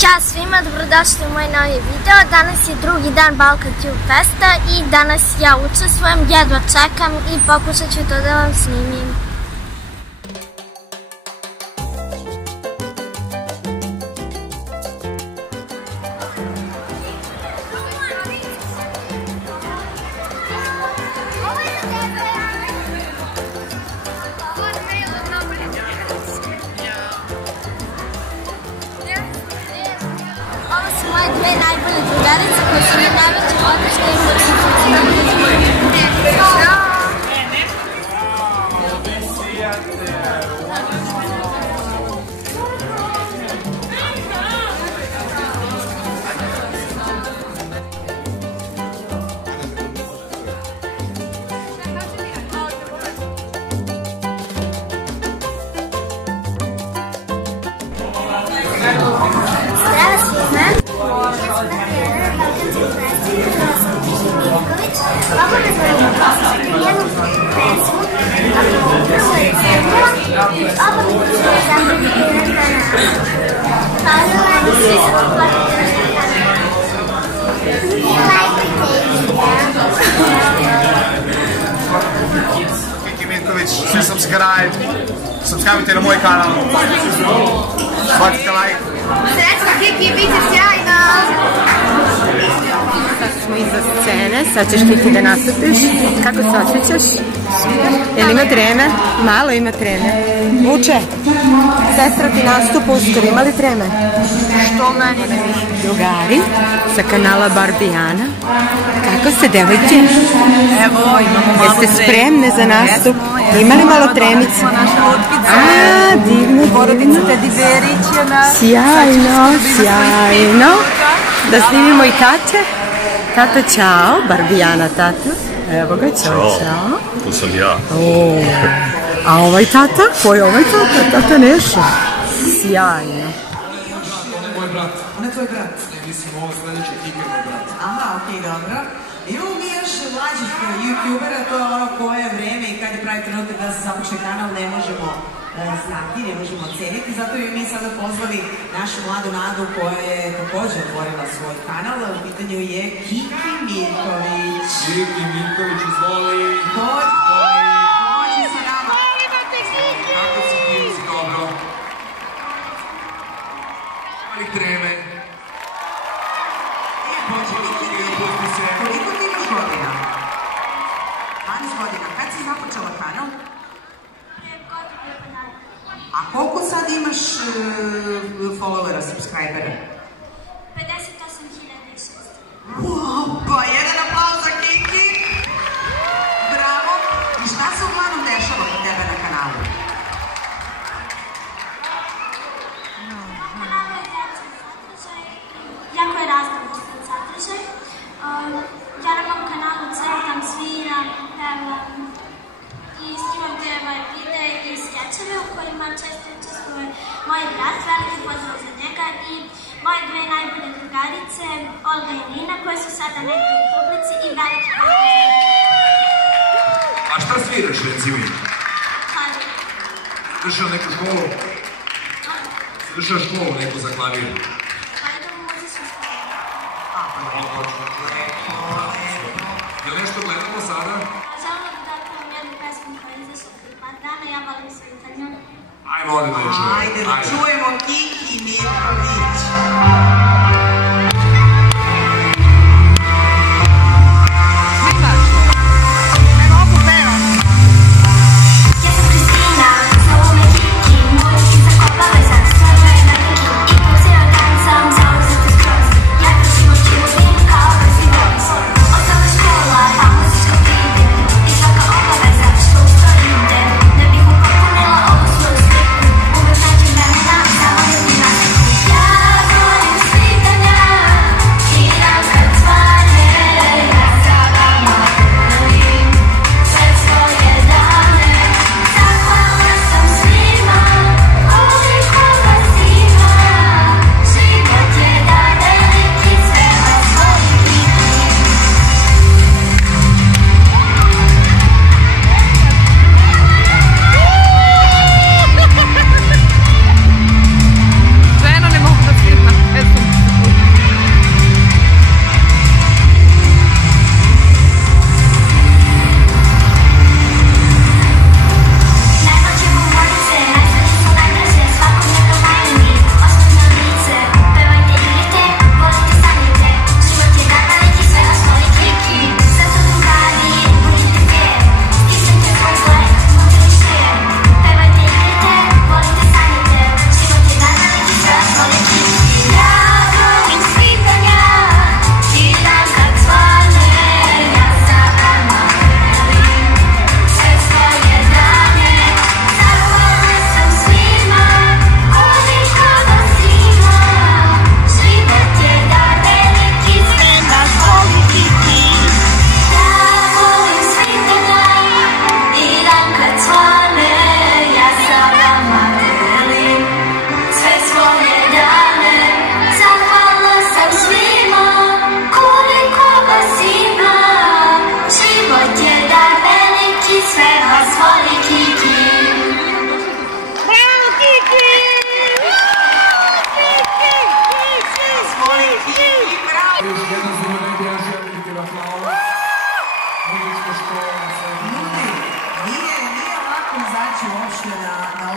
Ćao svima, dobrodošli u moj novi video. Danas je drugi dan Balkan Tube Festa i danas ja učestvujem, jedva čekam i pokušat ću to da vam snimim. Moje dve najbolje drugarice koje su mi najveće podrške i Kiki Mirković, sve subscribe na moj kanal, bacite like. Srećno Kiki, bit će sjajno! Sad smo iza scene, sad ćeš Kiki da nastupiš. Kako se osjećaš? Jel ima treme? Malo ima treme. Vuče, sestra ti nastup uskoro, ima li treme? Što meni ne bi? Drugari sa kanala Barbijana. Kako ste, devojke? Evo, imamo malo treme. Jeste spremne za nastup? Ima li malo tremice? Smo naše lutkice. A, divno, Porodica Tedi Berić je na... Sjajno, sjajno. Da snimimo i tate. Tata, čao. Barbijana, tata. Evo ga, čao, čao. Tu sam ja. A ovaj tata? Ko je ovaj tata? Tata Neša. Sjajno. Moj brat. On je tvoj brat? Ne, mislim, ovo sledeće Kikirov brat. Aha, okej, dobro. Imamo mi još mlađih youtubera, to je ono koje vreme i kad je pravi trenutak da se započne kanal, ne možemo znati, ne možemo oceniti, zato bi mi sada pozvali našu mladu Nadu koja je također otvorila svoj kanal, u pitanju je Kiki Mirković. Kiki Mirković, izvoli. Dođi sa nama. Kako si ti? Si dobro? Ali treme. Hoće Kiki, pusti se. Koliko ti imaš godina? 12 godina. Kad si započela kanal? A koliko sad imaš followera, subscribera? 58.600. Wow, pa jedan aplauz za Kiki! Bravo! I šta se uglavnom dešava kod tebe na kanalu? Jako je raznovrstan sadržaj. Ja na mom kanalu crtam, sviram, pevam i snimam te videe i skečeve u kojima često učestvuje moj brat, veliki pozdrav za njega, i moje dve najbolje drugarice, Olga i Nina, koje su sada negdje u publici i veliki pozdrav. A šta sviraš, reci mi? Klavir. Završao neku školu? Završao školu neku za klavir? Je li nešto gledamo sada? Želim da dodatam jednu pesmu koja je izašla prije par dana, ja volim svitanje. Ajmo, ovdje da je čujemo. Ajde da čujemo Kiki Mirković. Ja volim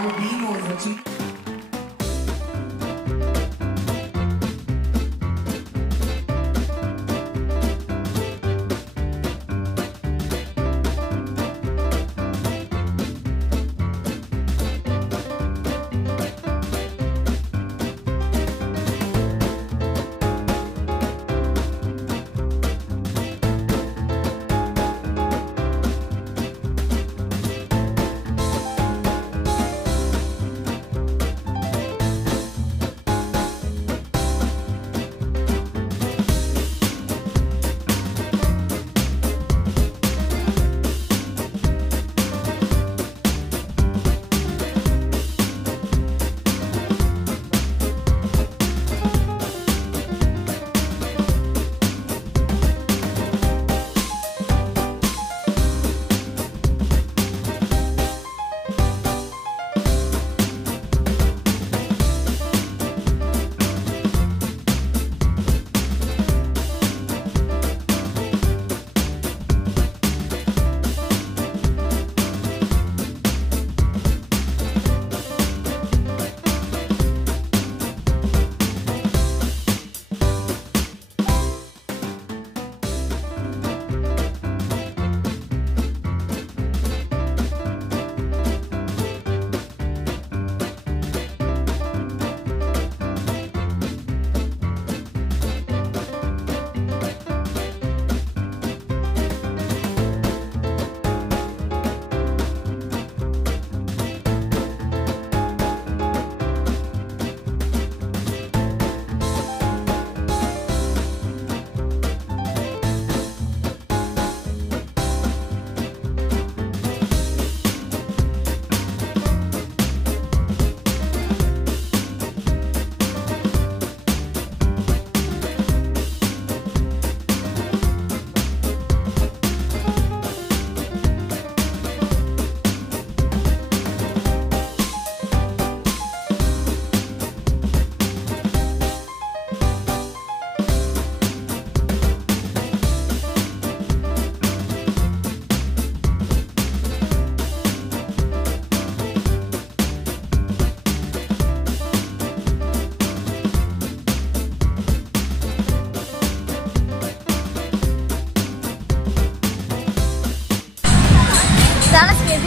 Albinu, znači...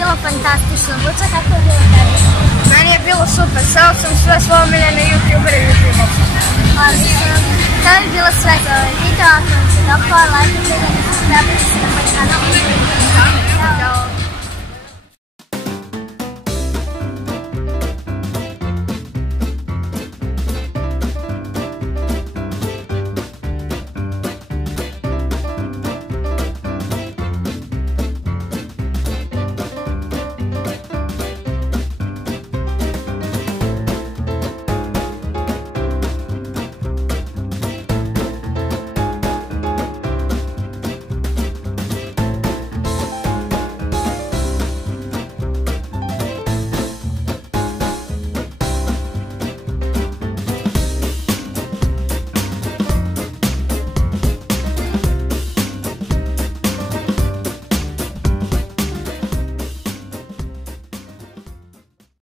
bilo fantastično. Vuče, kako je bilo tebi? Meni je bilo super, sve sam sve svoje omiljene youtubere i youtuberce. To bi bilo sve za ovaj video, ako vam se dopao, lajkajte ga, ne zaboravite se na moj kanal. Ćao!